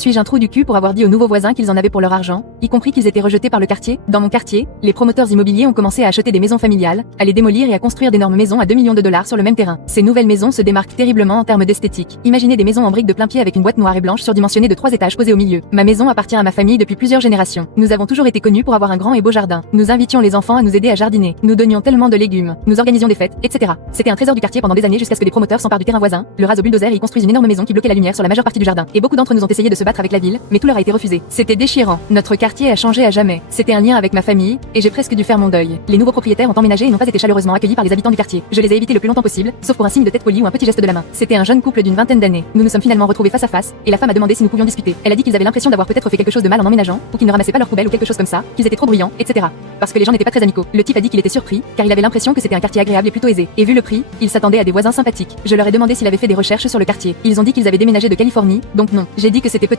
Suis-je un trou du cul pour avoir dit aux nouveaux voisins qu'ils en avaient pour leur argent, y compris qu'ils étaient rejetés par le quartier? Dans mon quartier, les promoteurs immobiliers ont commencé à acheter des maisons familiales, à les démolir et à construire d'énormes maisons à 2 millions de dollars sur le même terrain. Ces nouvelles maisons se démarquent terriblement en termes d'esthétique. Imaginez des maisons en briques de plein pied avec une boîte noire et blanche surdimensionnée de 3 étages posée au milieu. Ma maison appartient à ma famille depuis plusieurs générations. Nous avons toujours été connus pour avoir un grand et beau jardin. Nous invitions les enfants à nous aider à jardiner. Nous donnions tellement de légumes. Nous organisions des fêtes, etc. C'était un trésor du quartier pendant des années jusqu'à ce que des promoteurs s'emparent du terrain voisin, le rasent au bulldozer et y construisent une énorme maison qui bloquait la lumière sur la majeure partie du jardin. Et beaucoup d'entre nous ont essayé de se battre avec la ville, mais tout leur a été refusé. C'était déchirant. Notre quartier a changé à jamais. C'était un lien avec ma famille, et j'ai presque dû faire mon deuil. Les nouveaux propriétaires ont emménagé et n'ont pas été chaleureusement accueillis par les habitants du quartier. Je les ai évités le plus longtemps possible, sauf pour un signe de tête poli ou un petit geste de la main. C'était un jeune couple d'une vingtaine d'années. Nous nous sommes finalement retrouvés face à face, et la femme a demandé si nous pouvions discuter. Elle a dit qu'ils avaient l'impression d'avoir peut-être fait quelque chose de mal en emménageant, ou qu'ils ne ramassaient pas leurs poubelles ou quelque chose comme ça, qu'ils étaient trop bruyants, etc. Parce que les gens n'étaient pas très amicaux. Le type a dit qu'il était surpris, car il avait l'impression que c'était un quartier agréable et plutôt aisé. Et vu le prix, il s'attendait à des voisins sympathiques. Je leur ai demandé s'il avait fait des recherches sur le quartier. Ils ont dit qu'ils avaient déménagé de Californie, donc non. J'ai dit que c'était